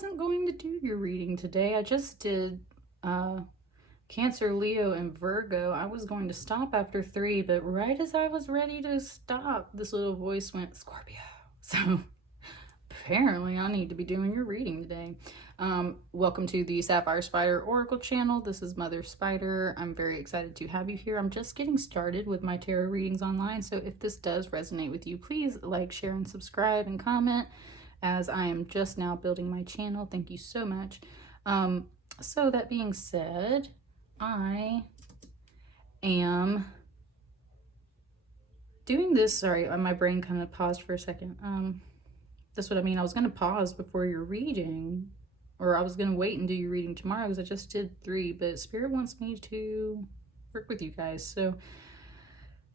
wasn't going to do your reading today. I just did Cancer, Leo, and Virgo. I was going to stop after 3, but right as I was ready to stop, this little voice went, Scorpio. So apparently I need to be doing your reading today. Welcome to the Sapphire Spider Oracle channel. This is Mother Spider. I'm very excited to have you here. I'm just getting started with my tarot readings online, so if this does resonate with you, please like, share, and subscribe and comment, as I am just now building my channel. Thank you so much. So that being said, I am doing this. Sorry, my brain kind of paused for a second. That's what I mean. I was going to pause before your reading, or I was going to wait and do your reading tomorrow because I just did 3, but Spirit wants me to work with you guys. So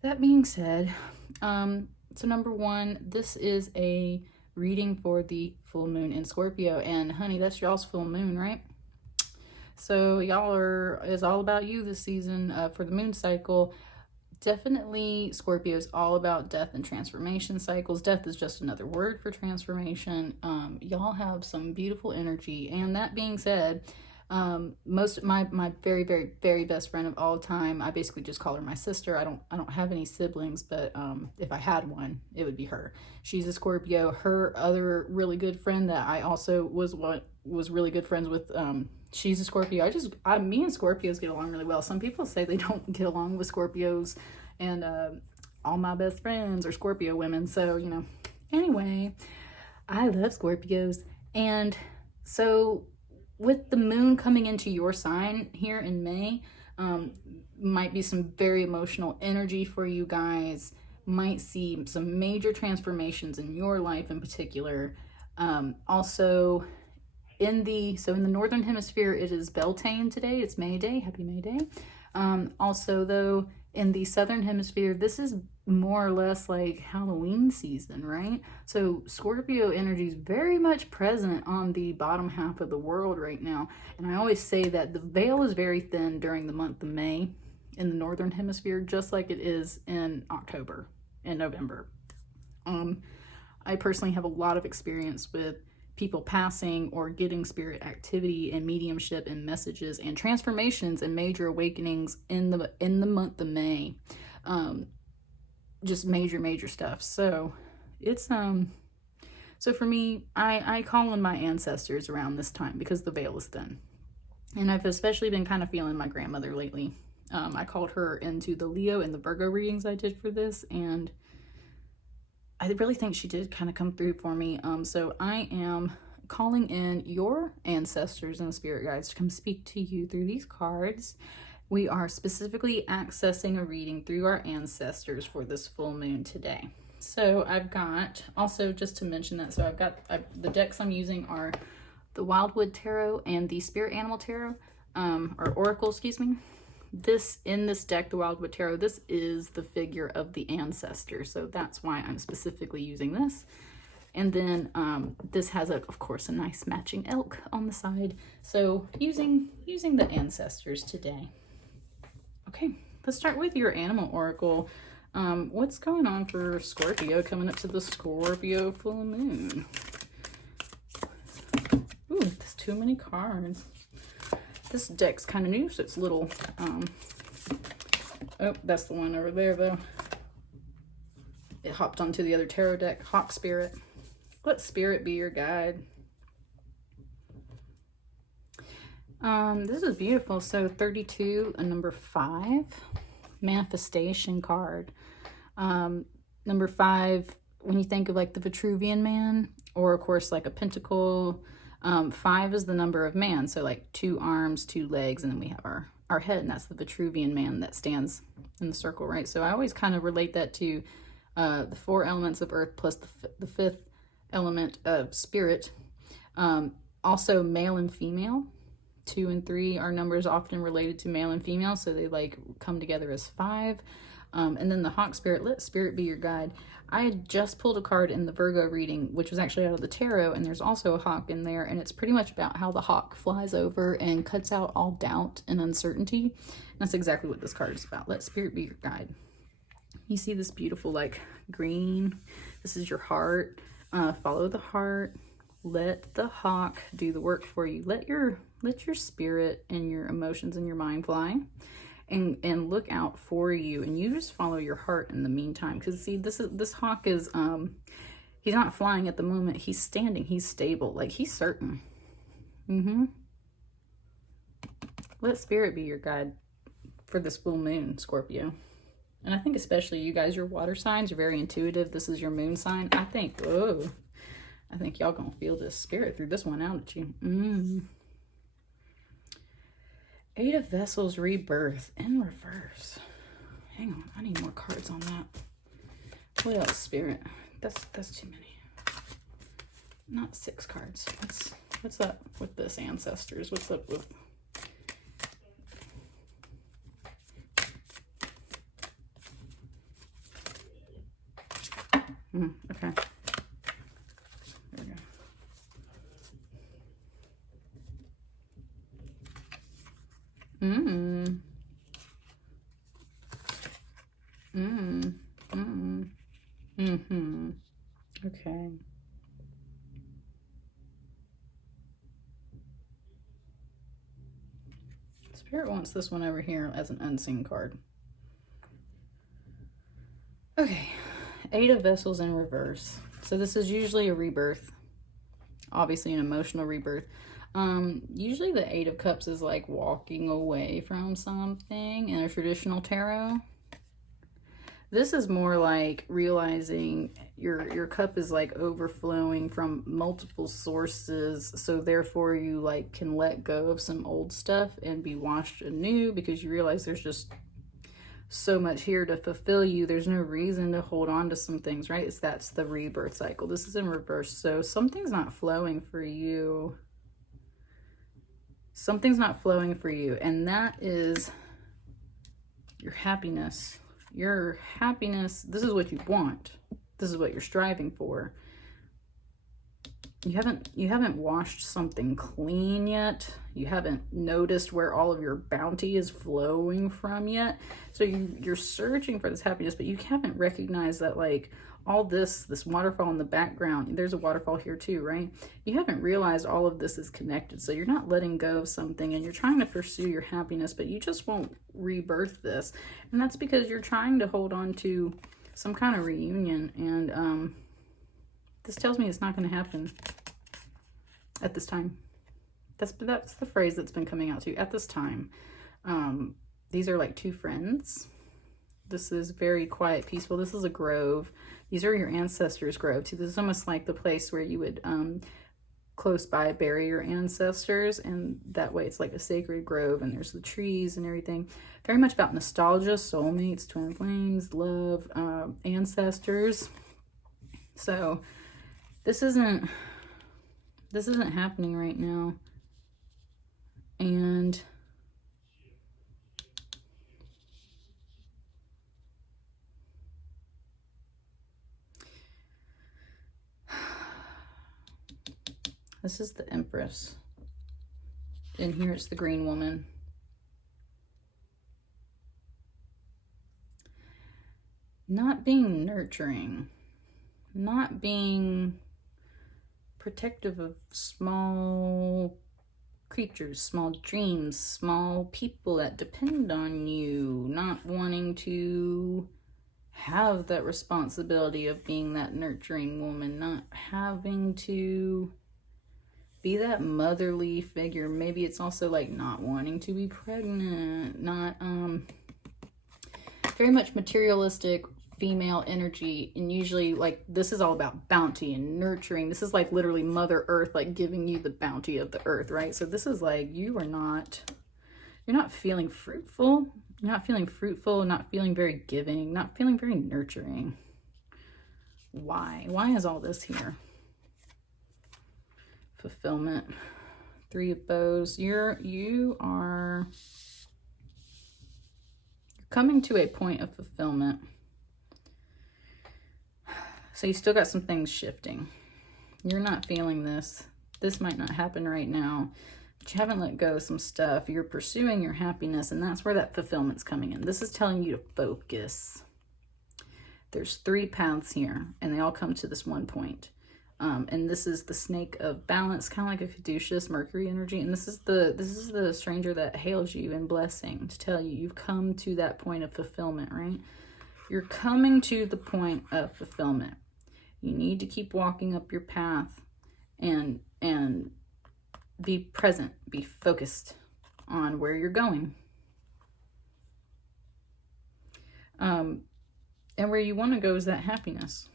that being said, so number 1, this is a reading for the full moon in Scorpio, and honey, that's y'all's full moon, right? So y'all is all about you this season for the moon cycle. Definitely Scorpio is all about death and transformation cycles. Death is just another word for transformation. Y'all have some beautiful energy. And that being said, most of my very, very, very best friend of all time, I basically just call her my sister. I don't have any siblings, but if I had one, it would be her. She's a Scorpio. Her other really good friend that I also was really good friends with, she's a Scorpio. Me and Scorpios get along really well. Some people say they don't get along with Scorpios, and all my best friends are Scorpio women. So, you know, anyway, I love Scorpios. And so with the moon coming into your sign here in May, might be some very emotional energy for you guys. Might see some major transformations in your life in particular. Also, in the northern hemisphere, it is Beltane today. It's May Day. Happy May Day. Also, though, in the southern hemisphere, this is more or less like Halloween season, right? So Scorpio energy is very much present on the bottom half of the world right now. And I always say that the veil is very thin during the month of May in the northern hemisphere, just like it is in October and November. I personally have a lot of experience with people passing or getting spirit activity and mediumship and messages and transformations and major awakenings in the month of May. Just major stuff. So it's so for me, I call on my ancestors around this time because the veil is thin. And I've especially been kind of feeling my grandmother lately. I called her into the Leo and the Virgo readings I did for this, and I really think she did kind of come through for me. So I am calling in your ancestors and spirit guides to come speak to you through these cards. We are specifically accessing a reading through our ancestors for this full moon today. So I've got, also just to mention that, so I've got, the decks I'm using are the Wildwood Tarot and the Spirit Animal Tarot, or Oracle, excuse me. In this deck, the Wildwood Tarot, this is the figure of the ancestor, so that's why I'm specifically using this. And then this has, of course, a nice matching elk on the side. So using the ancestors today. Okay, let's start with your animal oracle. What's going on for Scorpio coming up to the Scorpio full moon? Ooh, there's too many cards. This deck's kind of new, so it's little. Oh, that's the one over there, though. It hopped onto the other tarot deck. Hawk Spirit. Let Spirit be your guide. This is beautiful. So 32, a number 5. Manifestation card. Number 5, when you think of like the Vitruvian Man, or of course like a pentacle, 5 is the number of man, so like 2 arms, 2 legs, and then we have our head, and that's the Vitruvian Man that stands in the circle, right? So I always kind of relate that to the 4 elements of earth plus the 5th element of spirit. Also male and female, 2 and 3 are numbers often related to male and female, so they like come together as 5. And then the Hawk Spirit, let Spirit be your guide. I had just pulled a card in the Virgo reading, which was actually out of the tarot, and there's also a hawk in there, and it's pretty much about how the hawk flies over and cuts out all doubt and uncertainty. And that's exactly what this card is about. Let Spirit be your guide. You see this beautiful like green. This is your heart. Follow the heart. Let the hawk do the work for you. Let your spirit and your emotions and your mind fly, and look out for you, and you just follow your heart in the meantime. Because see, this hawk is he's not flying at the moment. He's standing. He's stable. Like, he's certain. Let spirit be your guide for this full moon, Scorpio. And I think especially you guys, your water signs, you're very intuitive. This is your moon sign. I think y'all gonna feel this. Spirit threw this one out at you. 8 of Vessels, rebirth in reverse. Hang on, I need more cards on that. What else, Spirit? That's too many. Not 6 cards. What's up with this, Ancestors? What's up with... okay. There we go. Okay. Spirit wants this one over here as an unseen card. Okay. 8 of Vessels in reverse. So this is usually a rebirth. Obviously an emotional rebirth. Usually the 8 of Cups is like walking away from something in a traditional tarot. This is more like realizing your cup is like overflowing from multiple sources, so therefore you like can let go of some old stuff and be washed anew, because you realize there's just so much here to fulfill you. There's no reason to hold on to some things, right? That's the rebirth cycle. This is in reverse. So something's not flowing for you. Something's not flowing for you, and that is your happiness. Your happiness, this is what you want. This is what you're striving for. You haven't washed something clean yet. You haven't noticed where all of your bounty is flowing from yet. So you're searching for this happiness, but you haven't recognized that, like, all this waterfall in the background, there's a waterfall here too, right? You haven't realized all of this is connected. So you're not letting go of something, and you're trying to pursue your happiness, but you just won't rebirth this. And that's because you're trying to hold on to some kind of reunion. And this tells me it's not going to happen at this time. That's the phrase that's been coming out to you, at this time. These are like 2 friends. This is very quiet, peaceful. This is a grove. These are your ancestors' grove too. This is almost like the place where you would close by bury your ancestors, and that way it's like a sacred grove, and there's the trees and everything. Very much about nostalgia, soulmates, twin flames, love, ancestors. So this isn't happening right now. And this is the Empress. And here it's the Green Woman. Not being nurturing. Not being protective of small creatures, small dreams, small people that depend on you. Not wanting to have that responsibility of being that nurturing woman. Not having to be that motherly figure. Maybe it's also like not wanting to be pregnant, not very much materialistic female energy. And usually, like, this is all about bounty and nurturing. This is like literally Mother Earth, like giving you the bounty of the earth, right? So this is like, you're not feeling fruitful. You're not feeling fruitful, not feeling very giving, not feeling very nurturing. Why is all this here? Fulfillment. 3 of Bows. You are coming to a point of fulfillment. So you still got some things shifting. You're not feeling this. This might not happen right now, but you haven't let go of some stuff. You're pursuing your happiness, and that's where that fulfillment's coming in. This is telling you to focus. There's 3 paths here, and they all come to this one point. And this is the snake of balance, kind of like a caduceus Mercury energy. And this is the stranger that hails you in blessing to tell you you've come to that point of fulfillment, right? You're coming to the point of fulfillment. You need to keep walking up your path and be present, be focused on where you're going. And where you want to go is that happiness.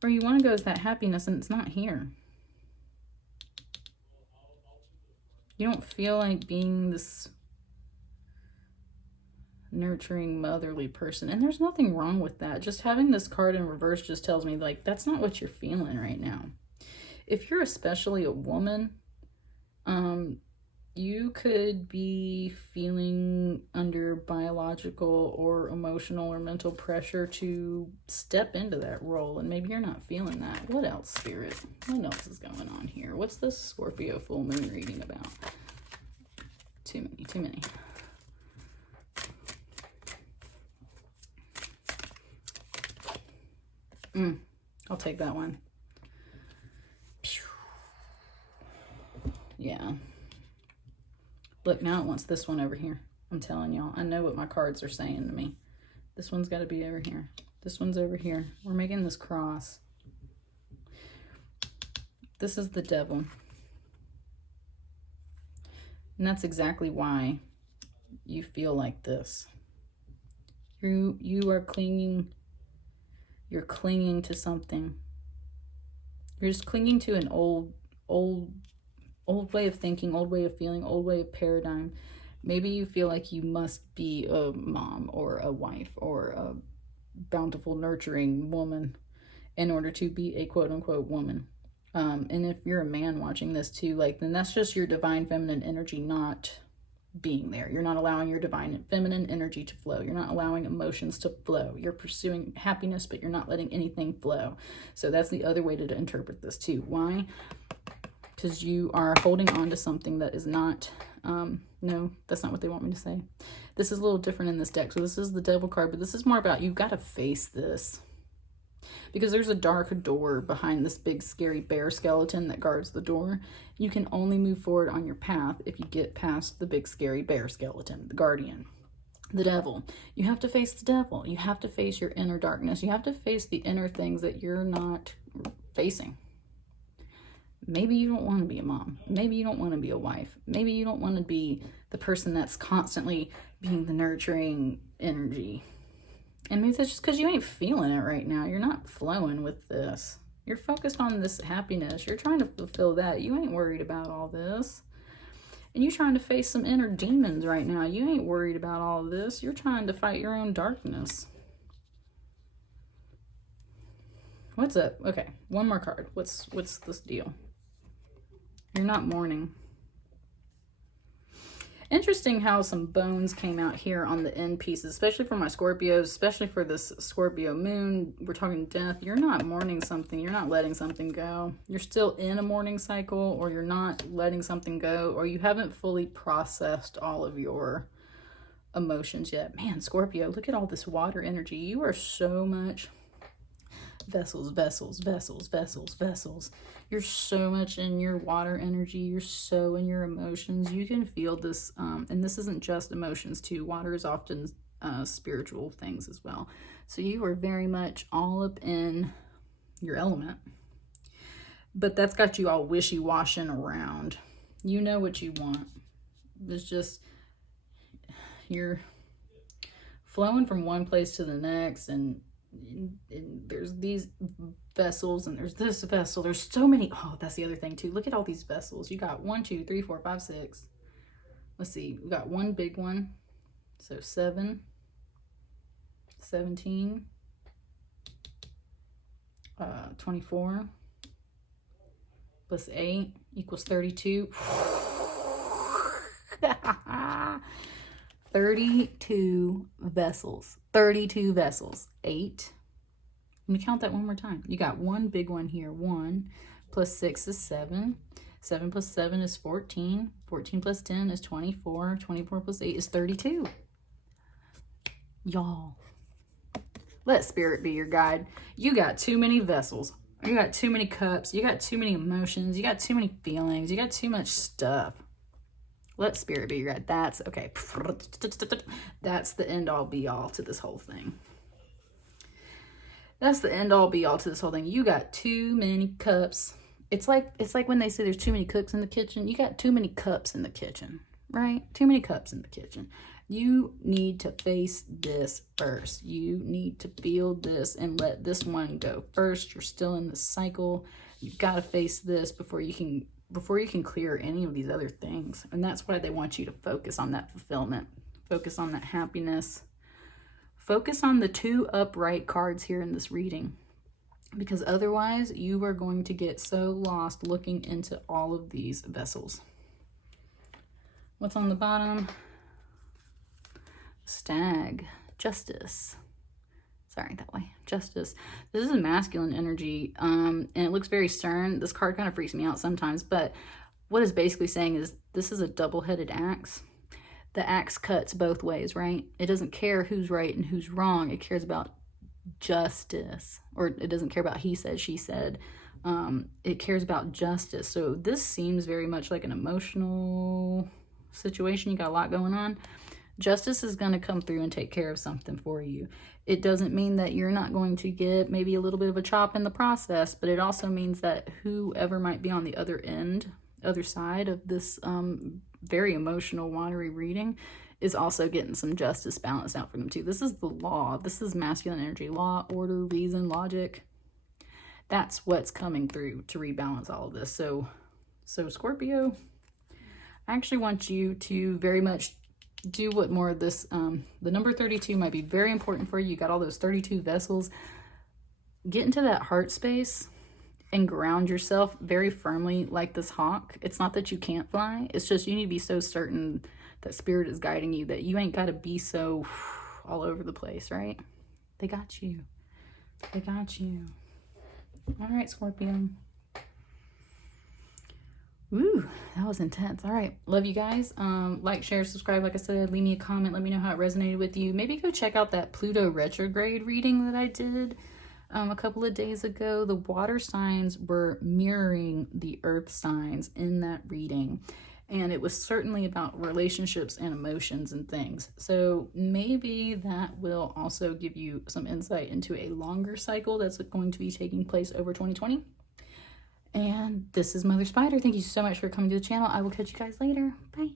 Where you want to go is that happiness, and it's not here. You don't feel like being this nurturing, motherly person. And there's nothing wrong with that. Just having this card in reverse just tells me, like, that's not what you're feeling right now. If you're especially a woman, you could be feeling under biological or emotional or mental pressure to step into that role, and maybe you're not feeling that. What else, Spirit? What else is going on here? What's this Scorpio full moon reading about? Too many. I'll take that one. Yeah. Look, now it wants this one over here. I'm telling y'all, I know what my cards are saying to me. This one's got to be over here. This one's over here. We're making this cross. This is the devil. And that's exactly why you feel like this. You are clinging. You're clinging to something. You're just clinging to an old way of thinking, old way of feeling, old way of paradigm. Maybe you feel like you must be a mom or a wife or a bountiful, nurturing woman in order to be a quote-unquote woman. And if you're a man watching this too, like, then that's just your divine feminine energy not being there. You're not allowing your divine feminine energy to flow. You're not allowing emotions to flow. You're pursuing happiness, but you're not letting anything flow. So that's the other way to interpret this too. Why? Because you are holding on to something that is not, no, that's not what they want me to say. This is a little different in this deck. So this is the devil card, but this is more about, you've got to face this. Because there's a dark door behind this big scary bear skeleton that guards the door. You can only move forward on your path if you get past the big scary bear skeleton, the guardian, the devil. You have to face the devil. You have to face your inner darkness. You have to face the inner things that you're not facing. Maybe you don't want to be a mom. Maybe you don't want to be a wife. Maybe you don't want to be the person that's constantly being the nurturing energy. And maybe that's just because you ain't feeling it right now. You're not flowing with this. You're focused on this happiness. You're trying to fulfill that. You ain't worried about all this. And you're trying to face some inner demons right now. You ain't worried about all of this. You're trying to fight your own darkness. What's up? Okay, one more card. What's this deal? You're not mourning. Interesting how some bones came out here on the end pieces, especially for my Scorpios, especially for this Scorpio moon. We're talking death. You're not mourning something. You're not letting something go. You're still in a mourning cycle, or you're not letting something go, or you haven't fully processed all of your emotions yet. Man, Scorpio, look at all this water energy. You are so much vessels, vessels, vessels, vessels, vessels. You're so much in your water energy. You're so in your emotions. You can feel this, and this isn't just emotions too. Water is often spiritual things as well. So you are very much all up in your element. But that's got you all wishy-washing around. You know what you want. It's just, you're flowing from one place to the next, and there's these vessels, and there's this vessel. There's so many. Oh, that's the other thing too. Look at all these vessels. You got 1, 2, 3, 4, 5, 6. Let's see. We got one big one. So 7, 17, 24 plus 8 equals 32. 32 vessels. 32 vessels. 8. Let me count that one more time. You got one big one here. 1 plus 6 is 7. 7 plus 7 is 14. 14 plus 10 is 24. 24 plus 8 is 32. Y'all, Let spirit be your guide. You got too many vessels. You got too many cups. You got too many emotions. You got too many feelings. You got too much stuff. Let spirit be your guide. That's okay. That's the end all be all to this whole thing. That's the end all be all to this whole thing. You got too many cups. It's like when they say there's too many cooks in the kitchen. You got too many cups in the kitchen, right? Too many cups in the kitchen. You need to face this first. You need to feel this and let this one go first. You're still in this cycle. You've got to face this before you can clear any of these other things. And that's why they want you to focus on that fulfillment. Focus on that happiness. Focus on the 2 upright cards here in this reading. Because otherwise, you are going to get so lost looking into all of these vessels. What's on the bottom? Stag. Justice. Sorry, that way. Justice. This is a masculine energy, and it looks very stern. This card kind of freaks me out sometimes, but what it's basically saying is this is a double-headed axe. The axe cuts both ways, right? It doesn't care who's right and who's wrong. It cares about justice, or it doesn't care about he said, she said. It cares about justice. So this seems very much like an emotional situation. You got a lot going on. Justice is going to come through and take care of something for you. It doesn't mean that you're not going to get maybe a little bit of a chop in the process, but it also means that whoever might be on the other end, other side of this very emotional, watery reading is also getting some justice balanced out for them too. This is the law. This is masculine energy. Law, order, reason, logic. That's what's coming through to rebalance all of this. So Scorpio, I actually want you to very much do what more of this, the number 32 might be very important for you. You got all those 32 vessels. Get into that heart space and ground yourself very firmly like this hawk. It's not that you can't fly. It's just you need to be so certain that spirit is guiding you that you ain't got to be so all over the place, right? They got you. They got you. All right, Scorpio. Ooh, that was intense. All right. Love you guys. Like, share, subscribe. Like I said, leave me a comment. Let me know how it resonated with you. Maybe go check out that Pluto retrograde reading that I did a couple of days ago. The water signs were mirroring the earth signs in that reading. And it was certainly about relationships and emotions and things. So maybe that will also give you some insight into a longer cycle that's going to be taking place over 2020. And this is Mother Spider. Thank you so much for coming to the channel. I will catch you guys later. Bye.